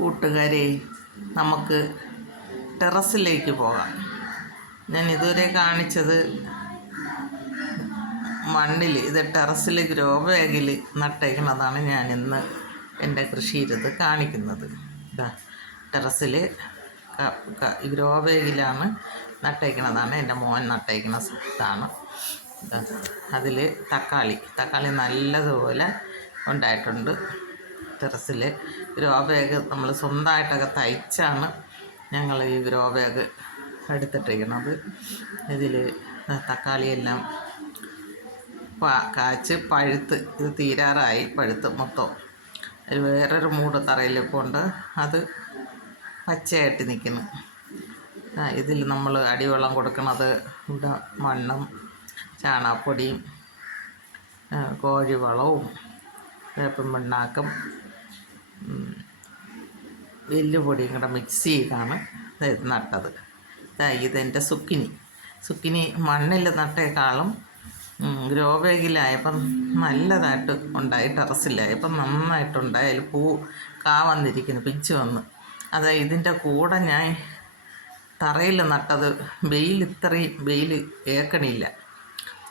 കൂട്ടുകാരെ, നമുക്ക് ടെറസിലേക്ക് പോകാം. ഞാൻ ഇതുവരെ കാണിച്ചത് മണ്ണിൽ, ഇത് ടെറസിൽ ഗ്രോ ബാഗിൽ നട്ടേക്കുന്നതാണ്. ഞാൻ ഇന്ന് എൻ്റെ കൃഷിയിലത് കാണിക്കുന്നത്. ഇതാ ടെറസിൽ ഗ്രോ ബാഗിലാണ് നട്ടേക്കുന്നതാണ്. എൻ്റെ മോൻ നട്ടേക്കുന്ന ഇതാണ്. അതിൽ തക്കാളി നല്ലതുപോലെ ഉണ്ടായിട്ടുണ്ട്. ടെറസിൽ ഗ്രോ ബാഗ് നമ്മൾ സ്വന്തമായിട്ടൊക്കെ തയ്ച്ചാണ് ഞങ്ങൾ ഈ ഗ്രോ ബാഗ് എടുത്തിട്ടിരിക്കുന്നത്. ഇതിൽ തക്കാളിയെല്ലാം കാച്ച് പഴുത്ത് ഇത് തീരാറായി, പഴുത്ത് മൊത്തം. അതിൽ വേറൊരു മൂട് തറയിൽ കൊണ്ട് അത് പച്ചയായിട്ട് നിൽക്കുന്നു. ഇതിൽ നമ്മൾ അടിവെള്ളം കൊടുക്കുന്നത് ഇവിടെ മണ്ണും ചാണകപ്പൊടിയും കോഴിവളവും വേപ്പൻ പിണ്ണാക്കും എല്ലുപൊടിയും കൂടെ മിക്സ് ചെയ്താണ് നട്ടത്. ഇതെൻ്റെ സുക്കിനി മണ്ണിൽ നട്ടേക്കാളും ഗ്രോ ബാഗിലായപ്പം നല്ലതായിട്ട് ഉണ്ടായി. ടെറസിലായപ്പം നന്നായിട്ടുണ്ടായി. അതിൽ കാ വന്നിരിക്കുന്നു, പിച്ച് വന്ന്. ഇതിൻ്റെ കൂടെ ഞാൻ തറയിൽ നട്ടത് ഇത്രയും വെയിൽ ഏക്കണില്ല,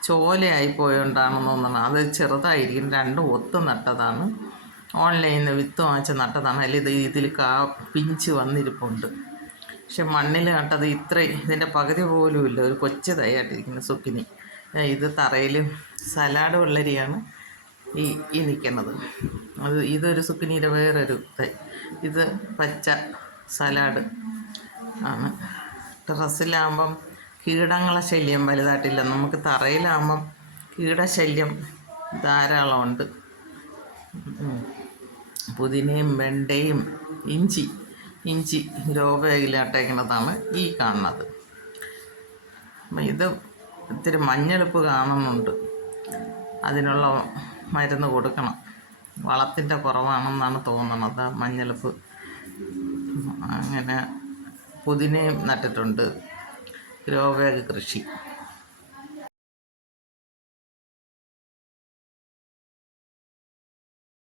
ചോലയായിപ്പോയോണ്ടാണെന്ന് തോന്നണം. അത് ചെറുതായിരിക്കും, രണ്ടും ഒത്ത് നട്ടതാണ്. ഓൺലൈനിൽ നിന്ന് വിത്ത് വാങ്ങിച്ച് നട്ടതാണ്. അതിൽ ഇതിൽ പിഞ്ച് വന്നിരിപ്പുണ്ട്. പക്ഷെ മണ്ണിൽ നട്ടത് ഇതിൻ്റെ പകുതി പോലും ഇല്ല. ഒരു കൊച്ചു തൈയായിട്ടിരിക്കുന്ന സുക്കിനി. ഇത് തറയിൽ സലാഡ് വെള്ളരിയാണ് ഈ നിൽക്കുന്നത്. ഇതൊരു സുക്കിനിയുടെ വേറൊരു തൈ. ഇത് പച്ച സലാഡ് ആണ്. ടെറസിലാകുമ്പം കീടങ്ങളെ ശല്യം വലുതായിട്ടില്ല. നമുക്ക് തറയിലാകുമ്പം കീടശല്യം ധാരാളമുണ്ട്. പുതിനയും വെണ്ടയും ഇഞ്ചി ഗ്രോ ബാഗിലിട്ടേക്കുന്നതാണ് ഈ കാണുന്നത്. ഇത് ഇത്തിരി മഞ്ഞളിപ്പ് കാണുന്നുണ്ട്. അതിനുള്ള മരുന്ന് കൊടുക്കണം. വളത്തിൻ്റെ കുറവാണെന്നാണ് തോന്നുന്നത്, മഞ്ഞളിപ്പ്. അങ്ങനെ പുതിനയും നട്ടിട്ടുണ്ട്. ഗ്രോ ബാഗ് കൃഷി.